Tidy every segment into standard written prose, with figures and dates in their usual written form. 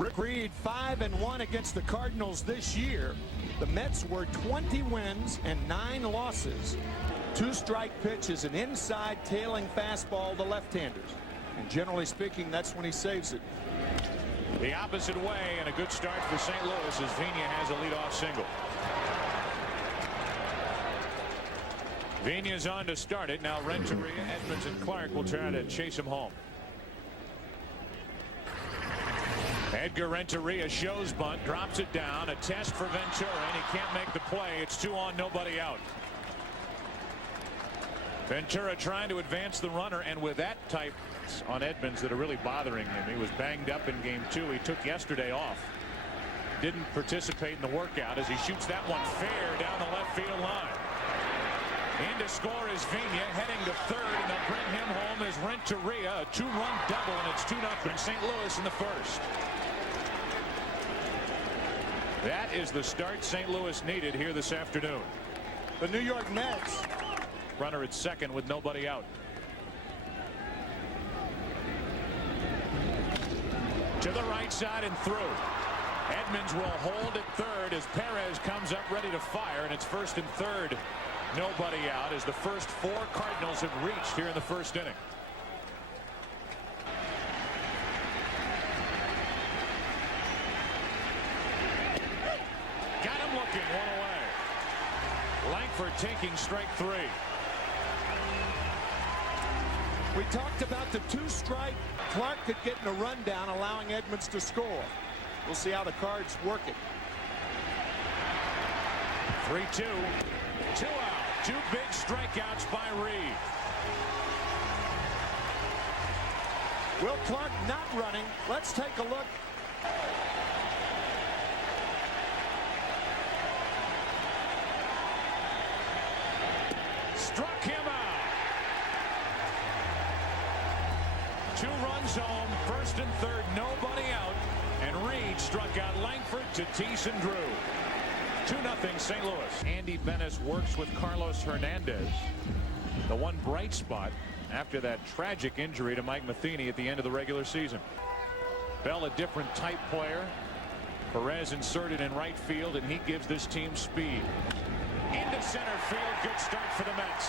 Rick Reed 5-1 against the Cardinals this year. The Mets were 20 wins and 9 losses. 2-strike pitch is an inside tailing fastball to left-handers. And generally speaking, that's when he saves it. The opposite way, and a good start for St. Louis as Vina has a leadoff single. Vina's on to start it. Now Renteria, Edmonds, and Clark will try to chase him home. Edgar Renteria shows bunt, drops it down. A test for Ventura, and he can't make the play. It's 2 on, nobody out. Ventura trying to advance the runner, and with that type on Edmonds that are really bothering him. He was banged up in game 2. He took yesterday off. Didn't participate in the workout as he shoots that one fair down the left field line. In to score is Vina, heading to third, and they'll bring him home as Renteria. A 2-run double, and it's 2-0 St. Louis in the first. That is the start St. Louis needed here this afternoon. The New York Mets. Runner at second with nobody out. To the right side and through. Edmonds will hold at third as Perez comes up ready to fire, and it's first and third. Nobody out as the first 4 Cardinals have reached here in the first inning. Got him looking, 1 away. Langford taking strike 3. We talked about the 2-strike. Clark could get in a rundown, allowing Edmonds to score. We'll see how the Cards work it. 3-2. 2 out. 2 big strikeouts by Reed. Will Clark not running? Let's take a look. Struck him out. 2 runs home, first and third, nobody out, and Reed struck out Langford. Tatis and Drew. 2-0 St. Louis. Andy Bennis works with Carlos Hernandez. The one bright spot after that tragic injury to Mike Matheny at the end of the regular season. Bell, a different type player. Perez inserted in right field, and he gives this team speed. Into center field. Good start for the Mets.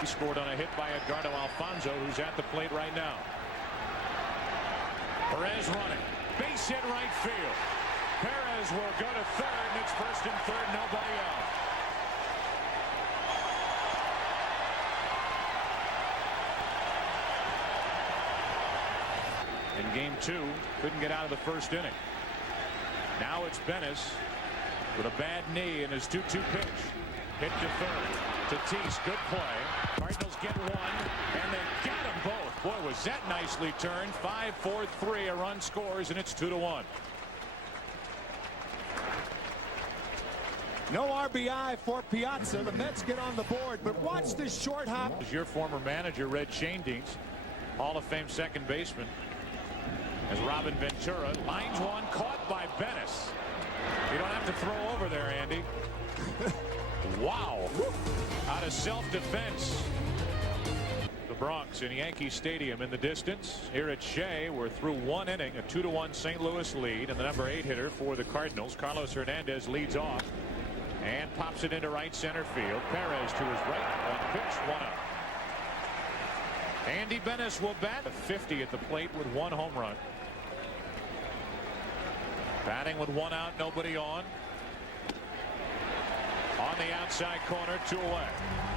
He scored on a hit by Edgardo Alfonzo, who's at the plate right now. Perez running. Base hit right field. Perez will go to third, and it's first and third, nobody out. In game 2, couldn't get out of the first inning. Now it's Bennis with a bad knee in his 2-2 pitch. Hit to third. Tatis, good play. Cardinals get 1, and they got them both. Boy, was that nicely turned. 5-4-3, a run scores, and it's 2-1. No RBI for Piazza. The Mets get on the board, but watch this short hop. Your former manager, Red Schoendienst, Hall of Fame second baseman, as Robin Ventura lines one, caught by Bennis. You don't have to throw over there, Andy. Wow. Out of self-defense. The Bronx in Yankee Stadium in the distance. Here at Shea, we're through 1 inning, a 2-1 St. Louis lead, and the number 8 hitter for the Cardinals, Carlos Hernandez, leads off and pops it into right center field. Perez to his right on pitch, 1 out. Andy Bennis will bat 50 at the plate with 1 home run. Batting with 1 out, nobody on. On the outside corner, 2 away.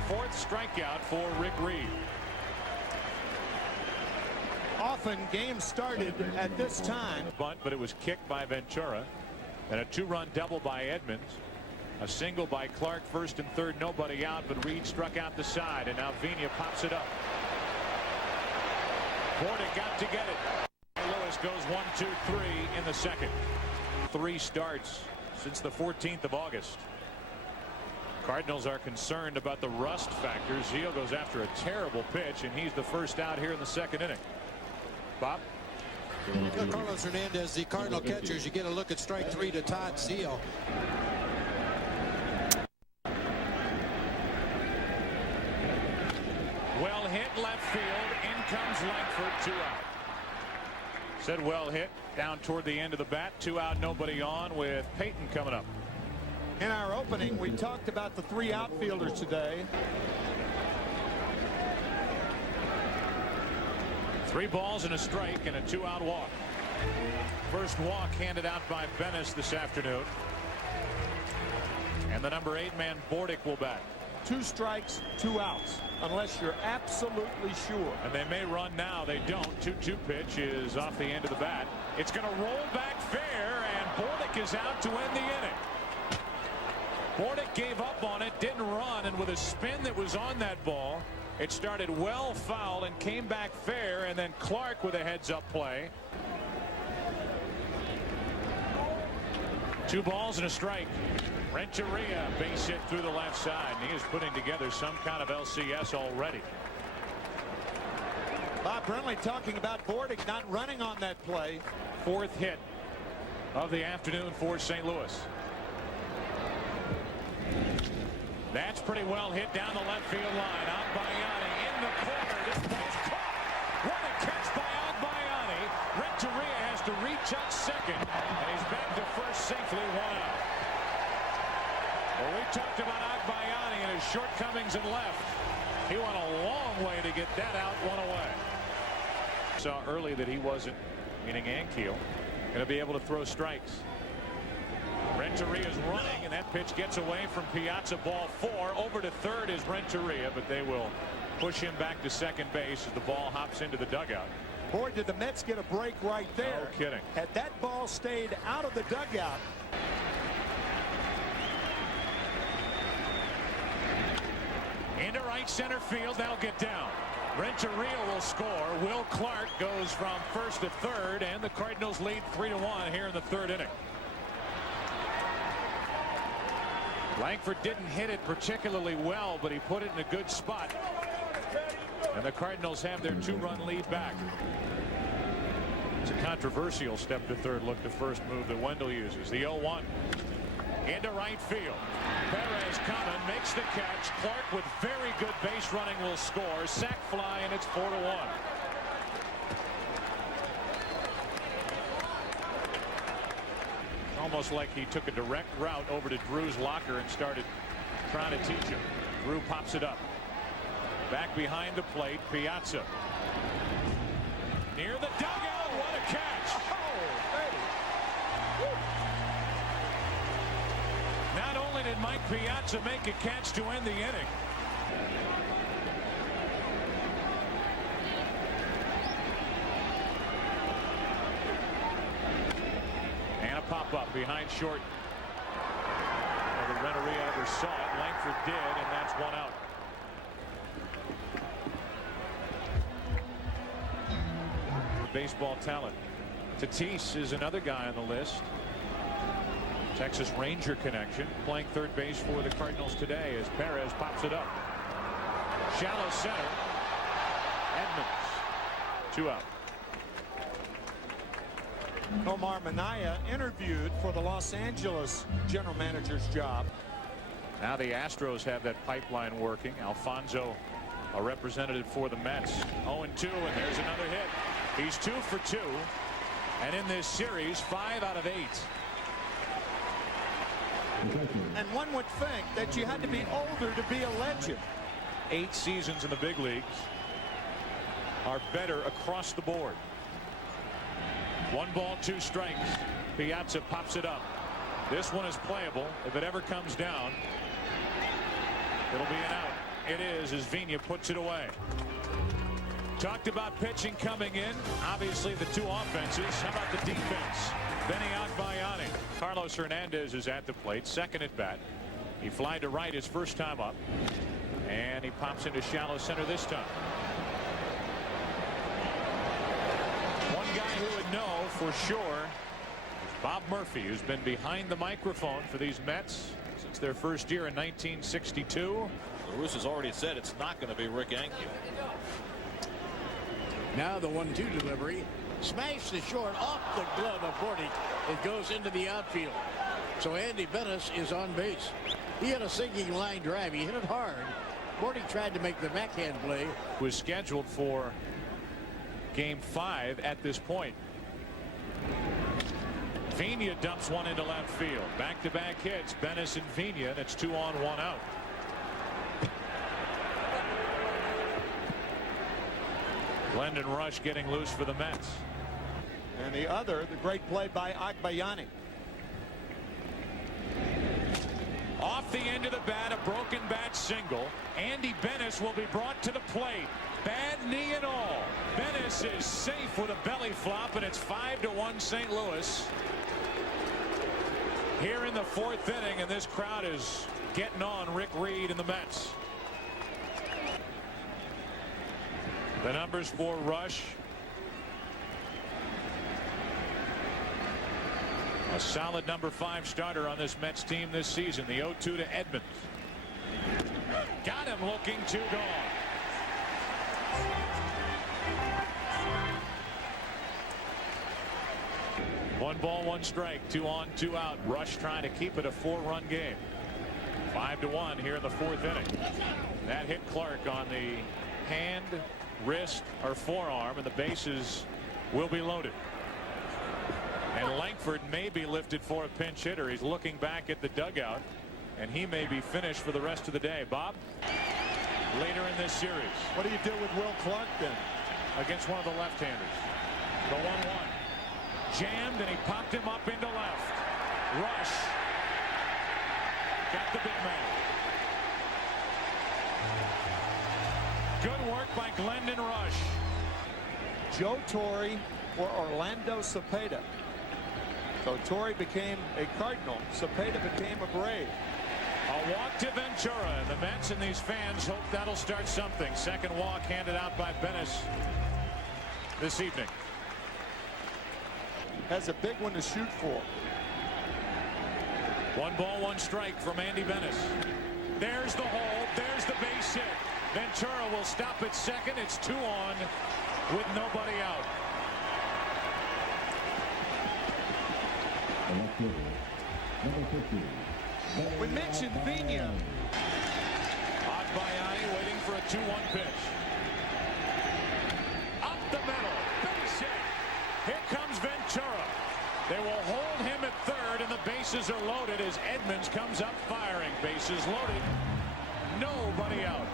4th strikeout for Rick Reed. Often games started at this time. Bunt, but it was kicked by Ventura. And a 2-run double by Edmonds. A single by Clark, first and third, nobody out, but Reed struck out the side, and now Vina pops it up. Porter got to get it. Lewis goes 1, 2, 3 in the second. 3 starts since the 14th of August. Cardinals are concerned about the rust factor. Zeal goes after a terrible pitch, and he's the first out here in the second inning. Bob? Carlos Hernandez, the Cardinal catchers. You get a look at strike 3 to Todd Zeal. left field. In comes Langford. 2 out. Said well hit down toward the end of the bat. 2 out, nobody on, with Peyton coming up. In our opening, we talked about the 3 outfielders today. 3 balls and a strike and a 2-out walk. First walk handed out by Bennis this afternoon. And the number 8 man Bordick will bat. 2 strikes, 2 outs, unless you're absolutely sure. And they may run now. They don't. 2-2 pitch is off the end of the bat. It's going to roll back fair, and Bordick is out to end the inning. Bordick gave up on it, didn't run, and with a spin that was on that ball, it started well foul and came back fair, and then Clark with a heads-up play. 2 balls and a strike. Renteria base hit through the left side, and he is putting together some kind of LCS already. Bob Brenly talking about Bordick not running on that play. 4th hit of the afternoon for St. Louis. That's pretty well hit down the left field line. Agbayani in the corner. This ball's caught. What a catch by Agbayani. Renteria has to reach out second, and he's back to first safely. 1 out. Well, we talked about Agbayani and his shortcomings in left. He went a long way to get that out. 1 away. Saw early that he wasn't, meaning Ankiel, going to be able to throw strikes. Renteria is running, and that pitch gets away from Piazza. Ball 4. Over to third is Renteria, but they will push him back to second base as the ball hops into the dugout. Boy, did the Mets get a break right there. No kidding. Had that ball stayed out of the dugout. Into right center field. That'll get down. Renteria will score. Will Clark goes from first to third, and the Cardinals lead 3-1 here in the 3rd inning. Langford didn't hit it particularly well, but he put it in a good spot. And the Cardinals have their 2-run lead back. It's a controversial step to third, look to first move that Wendell uses. The 0-1 into right field. Perez coming, makes the catch. Clark with very good base running will score. Sac fly, and it's 4-1. Almost like he took a direct route over to Drew's locker and started trying to teach him. Drew pops it up. Back behind the plate, Piazza. Near the dugout, what a catch! Not only did Mike Piazza make a catch to end the inning, pop-up behind short. Whether Renteria ever saw it, Langford did, and that's 1 out. Baseball talent. Tatis is another guy on the list. Texas Ranger connection, playing third base for the Cardinals today as Perez pops it up. Shallow center. Edmonds. 2 out. Omar Minaya interviewed for the Los Angeles general manager's job. Now the Astros have that pipeline working. Alfonso, a representative for the Mets. 0-2, and there's another hit. He's 2 for 2, and in this series 5 out of 8. And one would think that you had to be older to be a legend. 8 seasons in the big leagues are better across the board. 1 ball, 2 strikes. Piazza pops it up. This one is playable. If it ever comes down, it'll be an out. It is as Vigna puts it away. Talked about pitching coming in. Obviously the 2 offenses. How about the defense? Benny Agbayani. Carlos Hernandez is at the plate. Second at bat. He flied to right his first time up. And he pops into shallow center this time. One guy who would know for sure is Bob Murphy, who's been behind the microphone for these Mets since their first year in 1962. Lewis has already said it's not going to be Rick Ankiel. Now the 1-2 delivery. Smashed the short off the glove of Bordick. It goes into the outfield. So Andy Bennis is on base. He had a sinking line drive. He hit it hard, Bordy tried to make the backhand play. Was scheduled for game 5 at this point. Vina dumps one into left field. Back-to-back hits, Bennis and Vina, and it's 2 on, 1 out. Glendon Rush getting loose for the Mets. And the other, the great play by Agbayani. Off the end of the bat, a broken bat single. Andy Bennis will be brought to the plate. Bad knee and all. Bennis is safe with a belly flop, and it's 5-1 St. Louis. Here in the 4th inning, and this crowd is getting on Rick Reed and the Mets. The numbers for Rush. A solid number 5 starter on this Mets team this season. The 0-2 to Edmonds. Got him looking 2 gone. One ball, 1 strike, 2 on, 2 out. Rush trying to keep it a 4-run game. 5-1 here in the 4th inning. That hit Clark on the hand, wrist, or forearm, and the bases will be loaded. And Langford may be lifted for a pinch hitter. He's looking back at the dugout, and he may be finished for the rest of the day. Bob, later in this series. What do you do with Will Clark then? Against one of the left-handers. The 1-1. Jammed, and he popped him up into left. Rush got the big man. Good work by Glendon Rush. Joe Torre for Orlando Cepeda. So Torre became a Cardinal. Cepeda became a Brave. A walk to Ventura, and the Mets and these fans hope that'll start something. Second walk handed out by Bennis this evening. Has a big one to shoot for. 1 ball, 1 strike from Andy Bennis. There's the hole. There's the base hit. Ventura will stop at second. It's 2 on with nobody out. We mentioned Vina. Agbayani waiting for a 2-1 pitch. Up the middle. Base hit. Here comes Ventura. They will hold him at third, and the bases are loaded as Edmonds comes up firing. Bases loaded. Nobody out.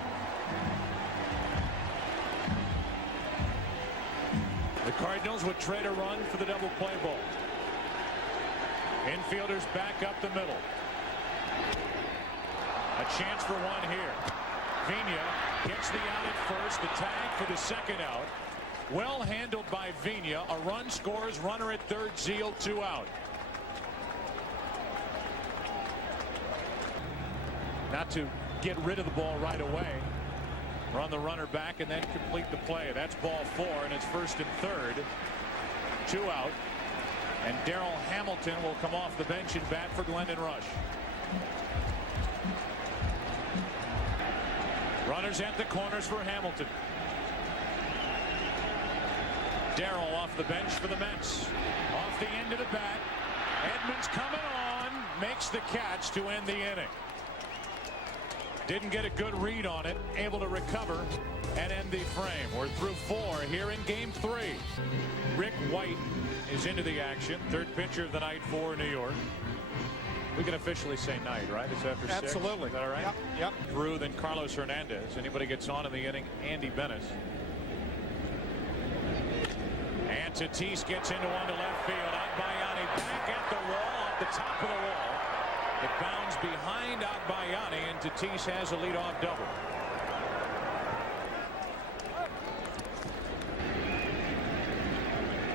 The Cardinals would trade a run for the double play ball. Infielders back up the middle. A chance for one here. Vina gets the out at first. The tag for the second out. Well handled by Vina. A run scores. Runner at third. Zeal 2 out. Not to get rid of the ball right away. Run the runner back and then complete the play. That's ball 4, and it's first and third. 2 out. And Darrell Hamilton will come off the bench and bat for Glendon Rush. Runners at the corners for Hamilton. Darrell off the bench for the Mets. Off the end of the bat. Edmonds coming on. Makes the catch to end the inning. Didn't get a good read on it. Able to recover and end the frame. We're through 4 here in game 3. Rick White is into the action. Third pitcher of the night for New York. We can officially say night, right? It's after 6. Absolutely. Is that all right? Yep. Drew, then Carlos Hernandez. Anybody gets on in the inning, Andy Bennis. And Tatis gets into one to left field. Agbayani back at the wall, off the top of the wall. It bounds behind Agbayani, and Tatis has a leadoff double.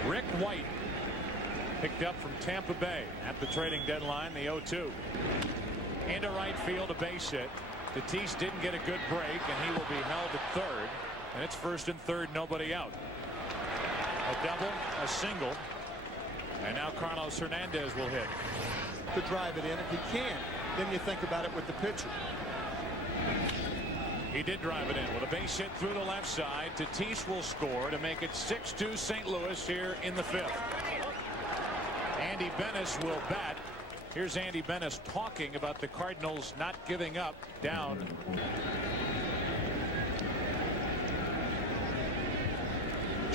Rick White picked up from Tampa Bay at the trading deadline, the 0-2. Into right field, a base hit. Tatis didn't get a good break, and he will be held at third. And it's first and third, nobody out. A double, a single, and now Carlos Hernandez will hit. To drive it in if he can. Then you think about it with the pitcher. He did drive it in with a base hit through the left side. Tatis will score to make it 6-2 St. Louis here in the 5th. Andy Bennis will bat. Here's Andy Bennis talking about the Cardinals not giving up down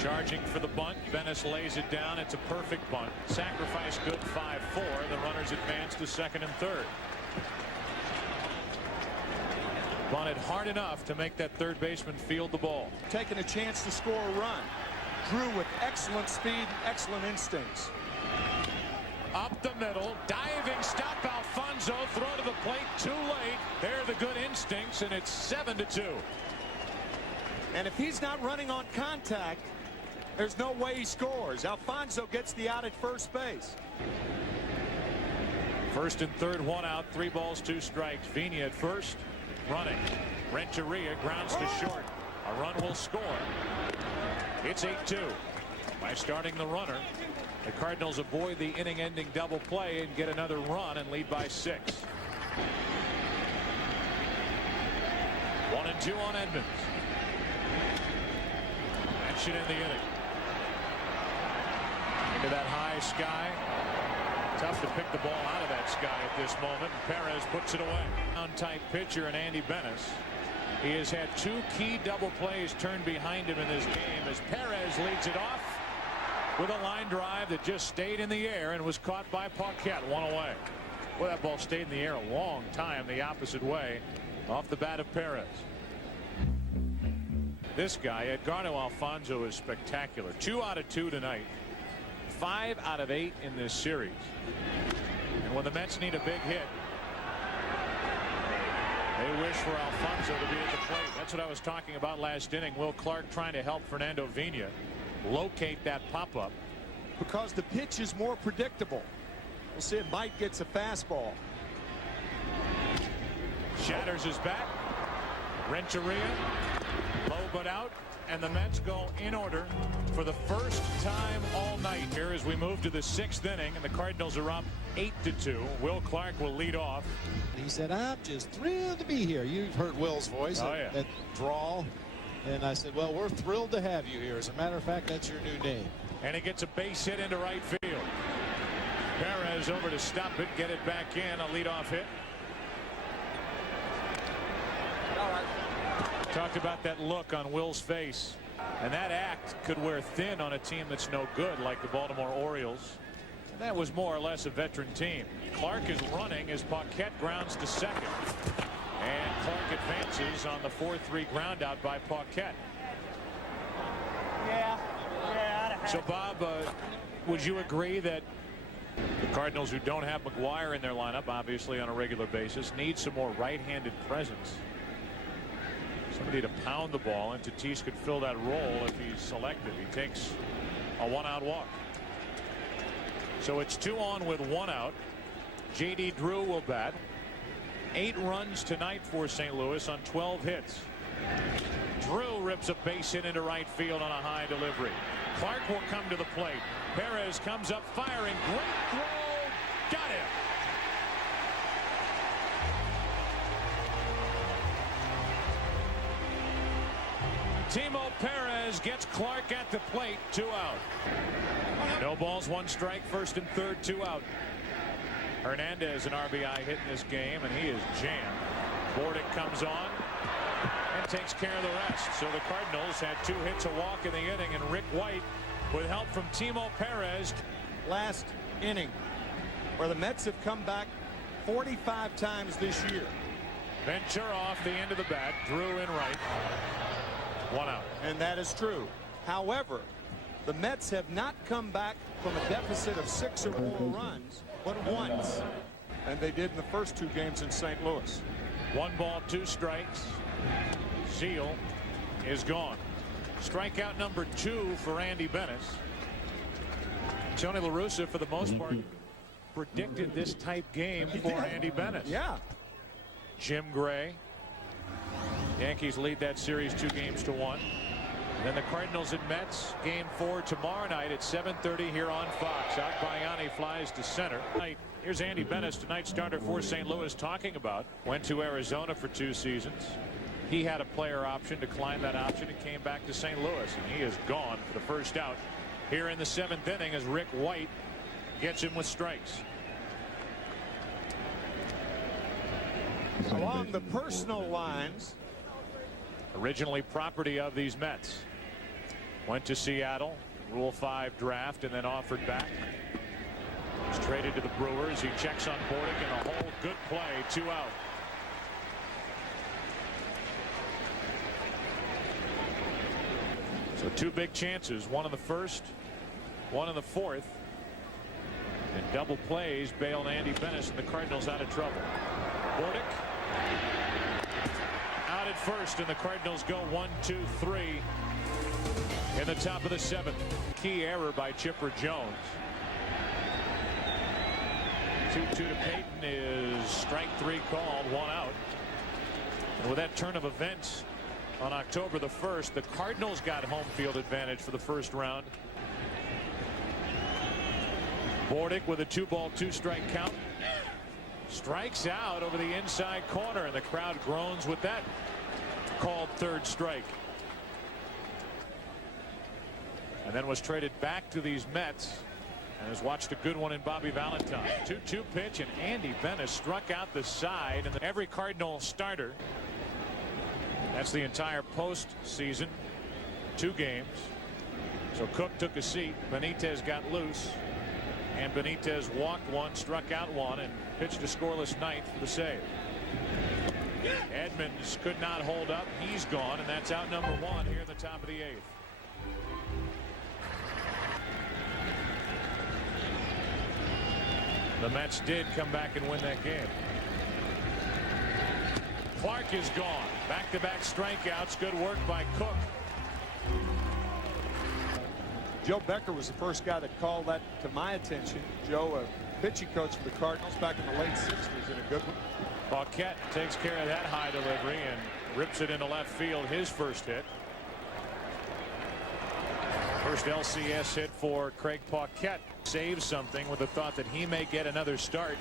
Charging for the bunt. Bennis lays it down. It's a perfect bunt. Sacrifice good. 5-4. The runners advance to second and third. Bunted hard enough to make that third baseman field the ball. Taking a chance to score a run. Drew with excellent speed, excellent instincts. Up the middle, diving stop. Alfonso, throw to the plate too late. There are the good instincts, and it's 7-2. And if he's not running on contact, there's no way he scores. Alfonso gets the out at first base. First and third, 1 out, 3 balls, 2 strikes. Vina at first, running. Renteria grounds to short. A run will score. It's 8-2. By starting the runner, the Cardinals avoid the inning-ending double play and get another run and lead by 6. 1-2 on Edmonds. That should end the inning. Into that high sky. Tough to pick the ball out of that sky at this moment. Perez puts it away. On-type pitcher and Andy Bennis. He has had 2 key double plays turned behind him in this game as Perez leads it off with a line drive that just stayed in the air and was caught by Paquette. 1 away. Well, that ball stayed in the air a long time the opposite way off the bat of Perez. This guy, Edgardo Alfonso, is spectacular. 2 out of 2 tonight. 5 out of 8 in this series. And when the Mets need a big hit, they wish for Alfonso to be at the plate. That's what I was talking about last inning. Will Clark trying to help Fernando Vina locate that pop-up. Because the pitch is more predictable. We'll see if Mike gets a fastball. Shatters his bat. Renteria. Low but out. And the Mets go in order for the first time all night here as we move to the 6th inning, and the Cardinals are up 8-2. Will Clark will lead off. He said, I'm just thrilled to be here. You've heard Will's voice, that drawl. And I said, well, we're thrilled to have you here. As a matter of fact, that's your new name. And he gets a base hit into right field. Perez over to stop it, get it back in. A leadoff hit. Talked about that look on Will's face, and that act could wear thin on a team that's no good like the Baltimore Orioles. And that was more or less a veteran team. Clark is running as Paquette grounds to second, and Clark advances on the 4-3 ground out by Paquette. So Bob, would you agree that the Cardinals, who don't have McGuire in their lineup obviously on a regular basis, need some more right-handed presence? Somebody to pound the ball, and Tatis could fill that role if he's selected. He takes a 1-out walk. So it's 2 on with 1 out. J.D. Drew will bat. 8 runs tonight for St. Louis on 12 hits. Drew rips a base hit into right field on a high delivery. Clark will come to the plate. Perez comes up firing. Great throw. Got him. Timo Perez gets Clark at the plate. 2 out. No balls, 1 strike. First and third, 2 out. Hernandez an RBI hit in this game, and he is jammed. Bordick comes on and takes care of the rest. So the Cardinals had 2 hits, a walk in the inning, and Rick White, with help from Timo Perez. Last inning, where the Mets have come back 45 times this year. Ventura off the end of the bat. Drew in right. 1 out. And that is true. However, the Mets have not come back from a deficit of 6 or more runs but once, and they did in the first 2 games in St. Louis. 1 ball, 2 strikes. Zeal is gone. Strikeout number 2 for Andy Bennis. Tony La Russa, for the most part, predicted this type game for Andy Bennis. Yeah. Jim Gray. Yankees lead that series 2-1. Then the Cardinals and Mets, game 4 tomorrow night at 7:30 here on Fox. Agbayani flies to center. Here's Andy Bennis, tonight's starter for St. Louis, talking about went to Arizona for 2 seasons. He had a player option, declined that option, and came back to St. Louis, and he is gone for the first out here in the 7th inning as Rick White gets him with strikes. Along the personal lines, originally property of these Mets. Went to Seattle, Rule 5 draft, and then offered back. Was traded to the Brewers. He checks on Bordick in a hole. Good play, 2 out. So 2 big chances, one in the first, one in the fourth. And double plays bailed Andy Bennis and the Cardinals out of trouble. Bordick out at first, and the Cardinals go 1-2-3 in the top of the 7th. Key error by Chipper Jones. 2-2 to Payton is strike 3 called, 1 out. And with that turn of events on October the 1st, the Cardinals got home field advantage for the first round. Bordick with a 2-ball 2-strike count. Strikes out over the inside corner, and the crowd groans with that called 3rd strike. And then was traded back to these Mets and has watched a good one in Bobby Valentine. 2-2 pitch, and Andy Bennis struck out the side, and every Cardinal starter. That's the entire postseason. 2 games. So Cook took a seat. Benitez got loose. And Benitez walked 1, struck out 1, and pitched a scoreless 9th for the save. Edmonds could not hold up. He's gone, and that's out number 1 here in the top of the 8th. The Mets did come back and win that game. Clark is gone. Back-to-back strikeouts. Good work by Cook. Joe Becker was the first guy that called that to my attention. Joe, a pitching coach for the Cardinals back in the late 60s, and a good one. Paquette takes care of that high delivery and rips it into left field. His first hit. First LCS hit for Craig Paquette. Saves something with the thought that he may get another start.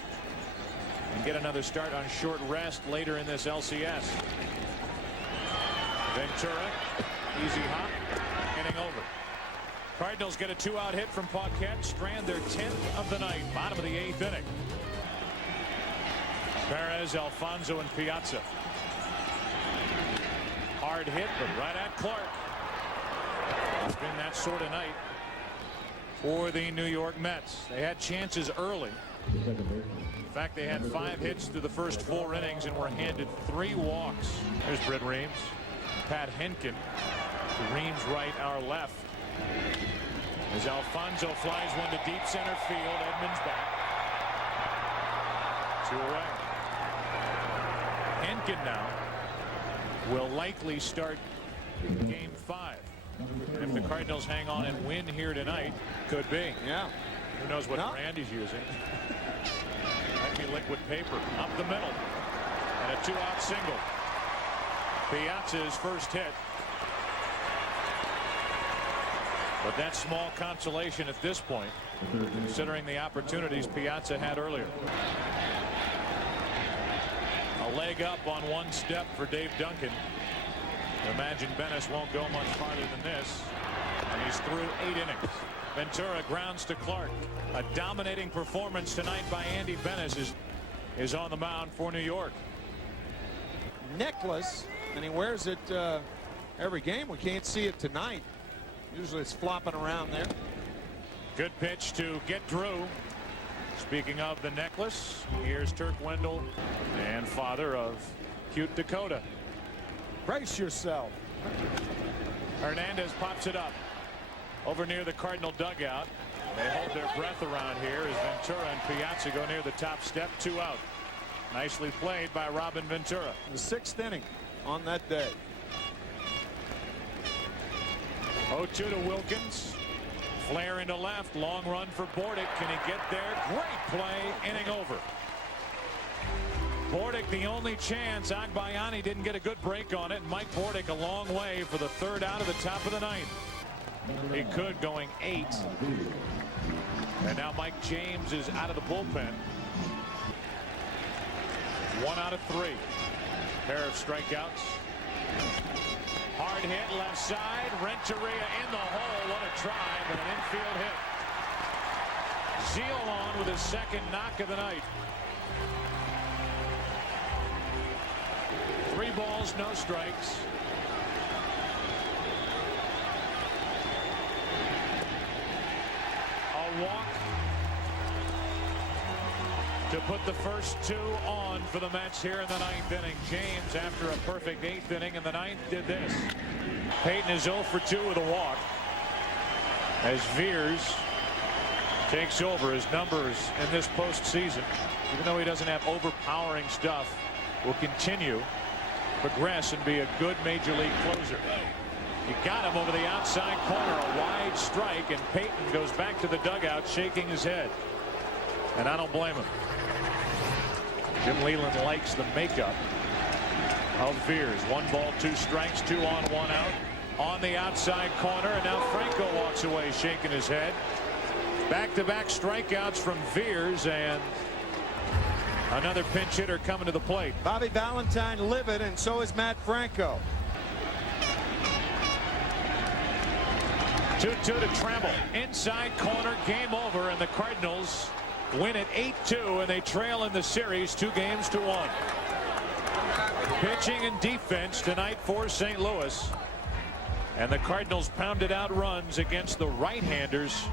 And get another start on short rest later in this LCS. Ventura, easy hop, inning over. Cardinals get a 2-out hit from Paquette, strand their 10th of the night, bottom of the 8th inning. Perez, Alfonso, and Piazza. Hard hit, but right at Clark. It's been that sort of night for the New York Mets. They had chances early. In fact, they had 5 hits through the first 4 innings and were handed 3 walks. There's Britt Reams. Pat Henkin. Reams right, our left. As Alfonso flies one to deep center field, Edmonds back. 2 away. Henkin now will likely start game 5. And if the Cardinals hang on and win here tonight, could be. Yeah. Who knows what brand he's using. Might be liquid paper. Up the middle. And a 2-out single. Piazza's first hit. But that's small consolation at this point, considering the opportunities Piazza had earlier. A leg up on 1 step for Dave Duncan. Imagine Bennis won't go much farther than this. And he's through 8 innings. Ventura grounds to Clark. A dominating performance tonight by Andy Bennis is on the mound for New York. Necklace, and he wears it every game. We can't see it tonight. Usually it's flopping around there. Good pitch to get Drew. Speaking of the necklace, here's Turk Wendell and father of cute Dakota. Brace yourself. Hernandez pops it up over near the Cardinal dugout. They hold their breath around here as Ventura and Piazza go near the top step. 2 out. Nicely played by Robin Ventura. The 6th inning on that day. 0-2 to Wilkins. Flare into left. Long run for Bordick. Can he get there? Great play. Inning over. Bordick the only chance. Agbayani didn't get a good break on it. Mike Bordick a long way for the 3rd out of the top of the 9th. He could going 8. And now Mike James is out of the bullpen. 1 out of 3. Pair of strikeouts. Hard hit left side. Renteria in the hole. What a try, but an infield hit. Zeal on with his 2nd knock of the night. 3 balls, no strikes. to put the first 2 on for the Mets here in the 9th inning. James, after a perfect 8th inning in the 9th, did this. Payton is 0 for 2 with a walk as Veers takes over. His numbers in this postseason, even though he doesn't have overpowering stuff, will continue, progress, and be a good major league closer. He got him over the outside corner, a wide strike, and Payton goes back to the dugout shaking his head. And I don't blame him. Jim Leyland likes the makeup of Veers. 1 ball, 2 strikes, 2 on, 1 out. On the outside corner, and now Franco walks away shaking his head. Back-to-back strikeouts from Veers, and another pinch hitter coming to the plate. Bobby Valentine livid, and so is Matt Franco. 2-2 to Trammell. Inside corner, game over, and the Cardinals win it 8-2, and they trail in the series 2-1. Pitching and defense tonight for St. Louis. And the Cardinals pounded out runs against the right-handers